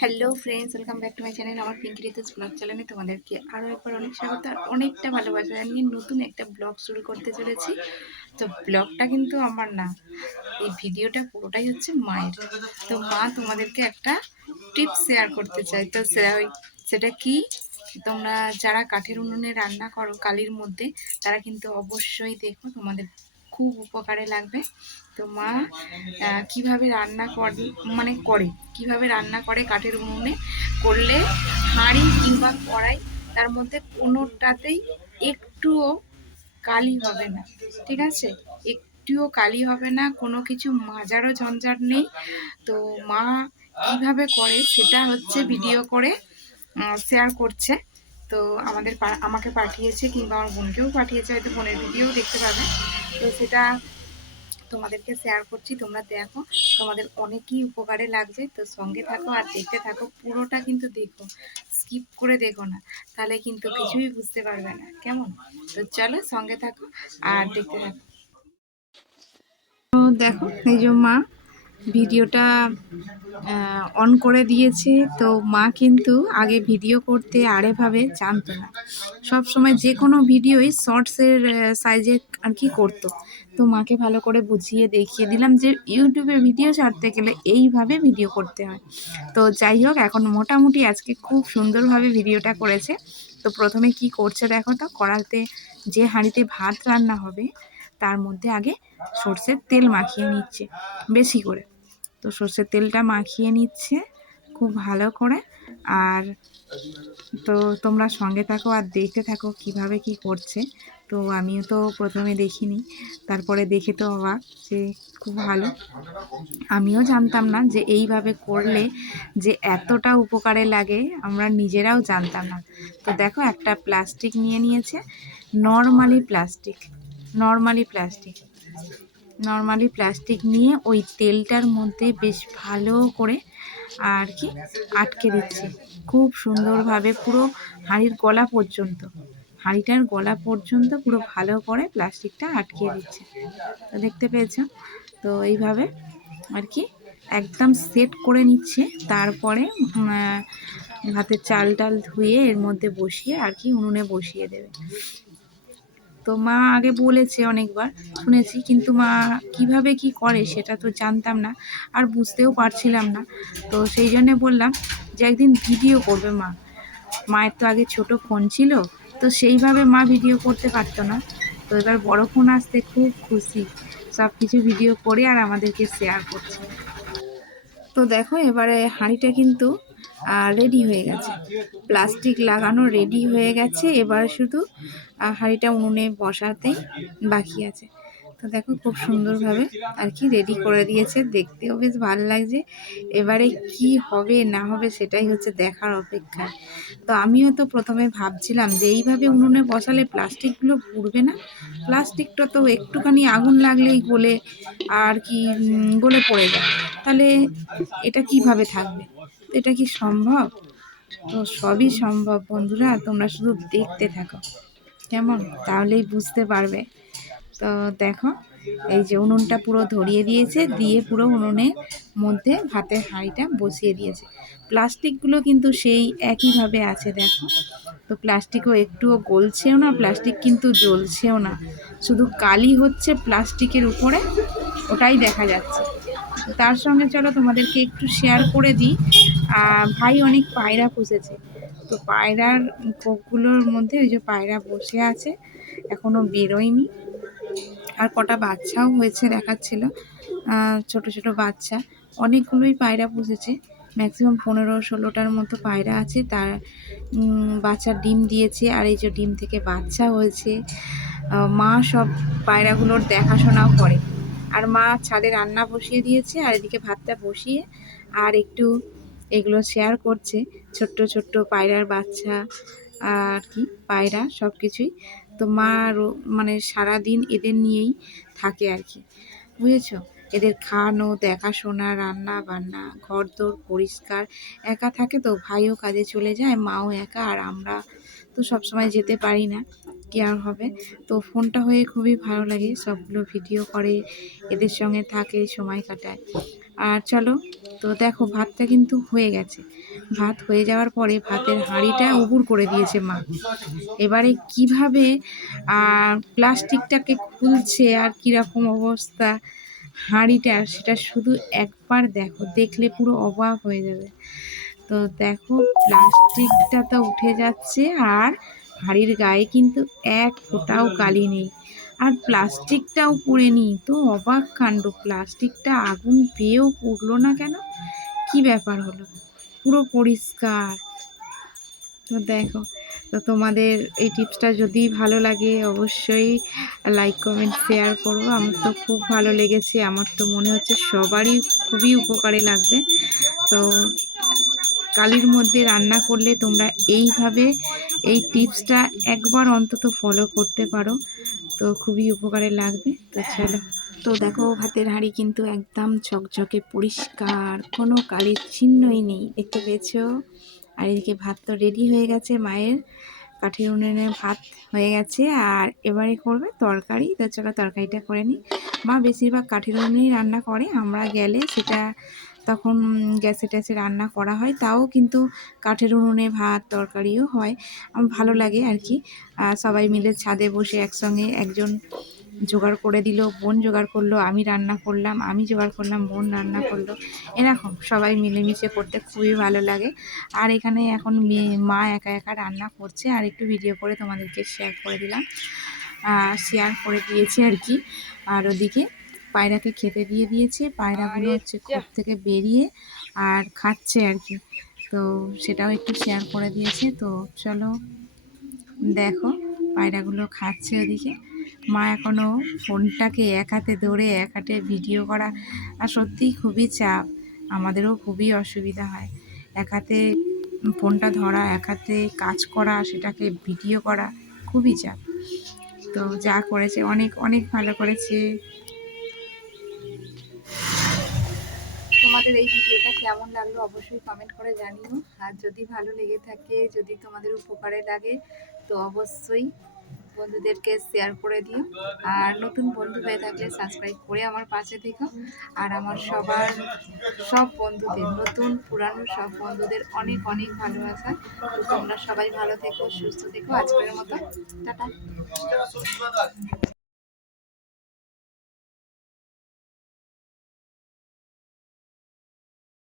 Hello friends welcome back to my channel আমার Pinky Ritu's blog চ্যানেলে তোমাদেরকে আরও একবার অনেক স্বাগত আর অনেকটা ভালোবাসা জানিয়ে নতুন একটা ব্লগ শুরু করতে চলেছি। তো ব্লগটা কিন্তু আমার না, এই ভিডিওটা পুরোটাই হচ্ছে মায়ের। তো মা তোমাদেরকে একটা টিপস শেয়ার করতে চাই তো সেটা কি? তোমরা যারা কাঠের উনুনে রান্না করো কালির মধ্যে, তারা কিন্তু অবশ্যই দেখো তোমাদের খুব উপকারে লাগবে। তো মা কীভাবে রান্না করে মানে করে, কীভাবে রান্না করে কাঠের উনুনে? করলে হাঁড়ি কিংবা কড়াই তার মধ্যে কোনোটাতেই একটুও কালি হবে না, ঠিক আছে? একটুও কালি হবে না, কোনো কিছু মাজারও ঝঞ্ঝাট নেই। তো মা কীভাবে করে সেটা হচ্ছে ভিডিও করে শেয়ার করছে। তো আমাদের আমাকে পাঠিয়েছে কিংবা আমার বোনকেও পাঠিয়েছে, হয়তো বোনের ভিডিও দেখতে পাবে। তো সেটা তোমাদেরকে শেয়ার করছি। তোমরা দেখো, তোমাদের অনেকই উপকারে লাগছে। তো সঙ্গে থাকো আর দেখতে থাকো, পুরোটা কিন্তু দেখো। স্কিপ করে দেখো না, তাহলে কিন্তু কিছুই বুঝতে পারবে না। কেমন? তো চলো সঙ্গে থাকো আর দেখতে থাকো। দেখো, এই যে মা ভিডিওটা অন করে দিয়েছে। তো মা কিন্তু আগে ভিডিও করতে আরেভাবে জানতো না। সব সময় যে কোনো ভিডিওই শর্টসের সাইজে আর কি করতো। তো মাকে ভালো করে বুঝিয়ে দেখিয়ে দিলাম যে ইউটিউবে ভিডিও ছাড়তে গেলে এইভাবে ভিডিও করতে হয়। তো যাই হোক, এখন মোটামুটি আজকে খুব সুন্দরভাবে ভিডিওটা করেছে। তো প্রথমে কি করছে দেখো তো কড়াতে যে হাঁড়িতে ভাত রান্না হবে, তার মধ্যে আগে সর্ষের তেল মাখিয়ে নিচ্ছে, বেশি করে। তো সর্ষের তেলটা মাখিয়ে নিচ্ছে খুব ভালো করে। আর তো তোমরা সঙ্গে থাকো আর দেখতে থাকো কীভাবে কি করছে। তো আমিও তো প্রথমে দেখিনি, তারপরে দেখে তো অবাক যে খুব ভালো। আমিও জানতাম না যে এইভাবে করলে যে এতটা উপকারে লাগে, আমরা নিজেরাও জানতাম না। তো দেখো একটা প্লাস্টিক নিয়ে নিয়েছে, normally plastic normally plastic normally plastic নিয়ে ওই তেলটার মধ্যে বেশ ভালো করে আর কি, আটকে দিচ্ছে। খুব সুন্দরভাবে পুরো হাঁড়ির গলা পর্যন্ত, হাঁড়িটার গলা পর্যন্ত পুরো ভালো করে প্লাস্টিকটা আটকে দিচ্ছে। তো দেখতে পেয়েছ? তো এইভাবে আর কি একদম সেট করে নিচ্ছে। তারপরে ভাতের চাল টাল ধুয়ে এর মধ্যে বসিয়ে আর কি উনুনে বসিয়ে দেবে। তো মা আগে বলেছে অনেকবার, শুনেছি, কিন্তু মা কীভাবে কি করে সেটা তো জানতাম না আর বুঝতেও পারছিলাম না। তো সেই জন্য বললাম যে একদিন ভিডিও করবে মা। মায়ের তো আগে ছোট ফোন ছিল, তো সেইভাবে মা ভিডিও করতে পারতো না। তো এবার বড় ফোন আসতে খুব খুশি সব কিছু ভিডিও করে আর আমাদেরকে শেয়ার করছে। তো দেখো এবারে হাঁড়িটা কিন্তু রেডি হয়ে গেছে। প্লাস্টিক লাগানো রেডি হয়ে গেছে, এবার শুধু হাঁড়িটা উনুনে বসাতেই বাকি আছে। তো দেখো খুব সুন্দরভাবে আর কি রেডি করে দিয়েছে, দেখতেও বেশ ভালো লাগছে। এবারে কি হবে, না হবে সেটাই হচ্ছে দেখার অপেক্ষা। তো আমিও তো প্রথমে ভাবছিলাম যে এইভাবে উনুনে বসালে প্লাস্টিকগুলো পুড়বে না? প্লাস্টিকটা তো একটুখানি আগুন লাগলেই গলে আর কি গলে পড়ে যায়। তাহলে এটা কীভাবে থাকবে? এটা কি সম্ভব? তো সবই সম্ভব বন্ধুরা, তোমরা শুধু দেখতে থাকো। কেমন? তাহলেই বুঝতে পারবে। তো দেখো, এই যে উনুনটা পুরো ধরিয়ে দিয়েছে, দিয়ে পুরো উনুনের মধ্যে ভাতের হাঁড়িটা বসিয়ে দিয়েছে। প্লাস্টিকগুলো কিন্তু সেই একইভাবে আছে, দেখো। তো প্লাস্টিকও একটুও গলছেও না, প্লাস্টিক কিন্তু জ্বলছেও না। শুধু কালি হচ্ছে প্লাস্টিকের উপরে, ওটাই দেখা যাচ্ছে। তার সঙ্গে চলো তোমাদেরকে একটু শেয়ার করে দিই। ভাই অনেক পায়রা পুষেছে। তো পায়রার কোকগুলোর মধ্যে ওই যে পায়রা বসে আছে এখনও বেরোয়নি। আর কটা বাচ্চাও হয়েছে দেখাচ্ছিল ছোট ছোট বাচ্চা। অনেকগুলোই পায়রা পুষেছে ম্যাক্সিমাম পনেরো ষোলোটার মতো পায়রা আছে। তার উম, বাচ্চার ডিম দিয়েছে আর এই যে ডিম থেকে বাচ্চা হয়েছে। মা সব পায়রাগুলোর দেখাশোনাও করে। আর মা ছাদে রান্না বসিয়ে দিয়েছে আর এদিকে ভাতটা বসিয়ে আর একটু এগুলো শেয়ার করছে, ছোট্ট ছোট্ট পায়রার বাচ্চা আর কি, পায়রা সব কিছুই তো মা মানে সারাদিন এদের নিয়েই থাকে আর কি। বুঝেছ? এদের খাওয়ানো, দেখাশোনা রান্না বান্না ঘর দোর পরিষ্কার, একা থাকে তো ভাইও কাজে চলে যায়, মাও একা, আর আমরা তো সবসময় যেতে পারি না। কি আর হবে? তো ফোনটা হয়ে খুবই ভালো লাগে। সবগুলো ভিডিও করে, এদের সঙ্গে থাকে, সময় কাটায়। আর চলো, তো দেখো, ভাতটা কিন্তু হয়ে গেছে। ভাত হয়ে যাওয়ার পরে ভাতের হাঁড়িটা উবুর করে দিয়েছে মা। এবারে কীভাবে আর প্লাস্টিকটাকে খুলছে আর কীরকম অবস্থা হাঁড়িটা, সেটা শুধু একবার দেখো, দেখলে পুরো অবাক হয়ে যাবে। তো দেখো, প্লাস্টিকটা তো উঠে যাচ্ছে আর হাঁড়ির গায়ে কিন্তু এক ফোঁটাও কালি নেই। আর প্লাস্টিকটাও পুড়েনি তো অবাক কাণ্ড, প্লাস্টিকটা আগুন পেয়েও পুড়লো না কেন? কি ব্যাপার হলো? পুরো পরিষ্কার। তো দেখো, তো তোমাদের এই টিপসটা যদি ভালো লাগে অবশ্যই লাইক কমেন্ট শেয়ার করব আমার তো খুব ভালো লেগেছে। আমার তো মনে হচ্ছে সবারই খুবই উপকারে লাগবে। তো কালির মধ্যে রান্না করলে তোমরা এইভাবে এই টিপসটা একবার অন্তত ফলো করতে পারো। তো খুবই উপকারে লাগবে। তো চলো। তো দেখো, ভাতের হাঁড়ি কিন্তু একদম ঝকঝকে পরিষ্কার, কোনো কালির চিহ্নই নেই, দেখতে পেয়েছ? আর এদিকে ভাত তো রেডি হয়ে গেছে, মায়ের কাঠের উনুনে ভাত হয়ে গেছে, আর এবারে করবে তরকারি। তো চলো তরকারিটা করে নিই। মা বেশিরভাগ কাঠের উনুনেই রান্না করে, আমরা গেলে সেটা তখন গ্যাসে ট্যাসে রান্না করা হয়। তাও কিন্তু কাঠের উনুনে ভাত তরকারিও হয়। আমার ভালো লাগে আর কি সবাই মিলে ছাদে বসে একসঙ্গে একজন জোগাড় করে দিল, বোন জোগাড় করল, আমি রান্না করলাম, আমি জোগাড় করলাম, বোন রান্না করল। এরকম সবাই মিলেমিশে করতে খুবই ভালো লাগে। আর এখানে এখন মেয়ে, মা একা একা রান্না করছে। আর একটু ভিডিও করে তোমাদেরকে শেয়ার করে দিলাম। শেয়ার করে দিয়েছি আর কি আর ওদিকে পায়রাকে খেতে দিয়ে দিয়েছে। পায়রাগুলো হচ্ছে খোপ থেকে বেরিয়ে আর খাচ্ছে আর কি। তো সেটাও একটু শেয়ার করে দিয়েছে। তো চলো দেখো পায়রাগুলো খাচ্ছে ওদিকে। মা এখনও ফোনটাকে এক হাতে ধরে এক হাতে ভিডিও করা আর সত্যিই খুবই চাপ। আমাদেরও খুবই অসুবিধা হয়। এক হাতে ফোনটা ধরা এক হাতে কাজ করা সেটাকে ভিডিও করা খুবই চাপ। তো যা করেছে অনেক অনেক ভালো করেছে। তোমাদের এই ভিডিওটা কেমন লাগল অবশ্যই কমেন্ট করে জানিও। আর যদি ভালো লেগে থাকে, যদি তোমাদের উপকারে লাগে, তো অবশ্যই বন্ধুদেরকে শেয়ার করে দিও। আর নতুন বন্ধু হয়ে থাকলে সাবস্ক্রাইব করে আমার পাশে থেকো। আর আমার সবার সব বন্ধুদের, নতুন, পুরানো সব বন্ধুদের অনেক অনেক ভালোবাসা। তো তোমরা সবাই ভালো থেকো, সুস্থ থেকো। আজকের মতো, টাটা।